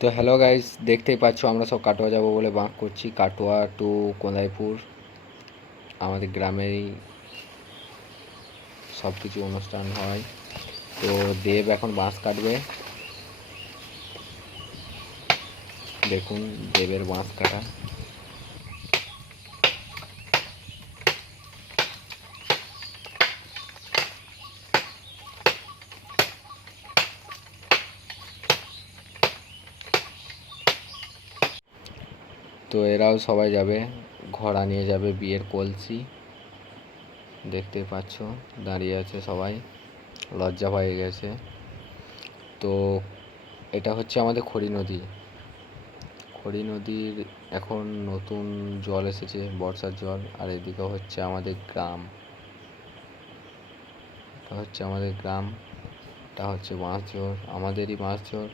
তো hello guys দেখতেই পাচ্ছ আমরা সব কাটোয়া যাব বলে বাঁক করছি, কাটোয়া টু কোদাইপুর, আমাদের গ্রামেই সব কিছু অনুষ্ঠান হয়। তো দেব এখন বাঁশ কাটবে। দেখুন দেবের বাঁশ কাটা। তো এরাও সবাই যাবে, ঘোড়া নিয়ে যাবে বিয়ের কলসি। দেখতে পাচ্ছ, দাঁড়িয়ে আছে সবাই, লজ্জা হয়ে গেছে। তো এটা হচ্ছে আমাদের খড়ি নদী। খড়ি নদীর এখন নতুন জল এসেছে, বর্ষার জল, আর এদিকে হচ্ছে আমাদের গ্রাম। এটা হচ্ছে আমাদের গ্রাম, এটা হচ্ছে বাঁশঝোড় আমাদেরই বাঁশঝোড়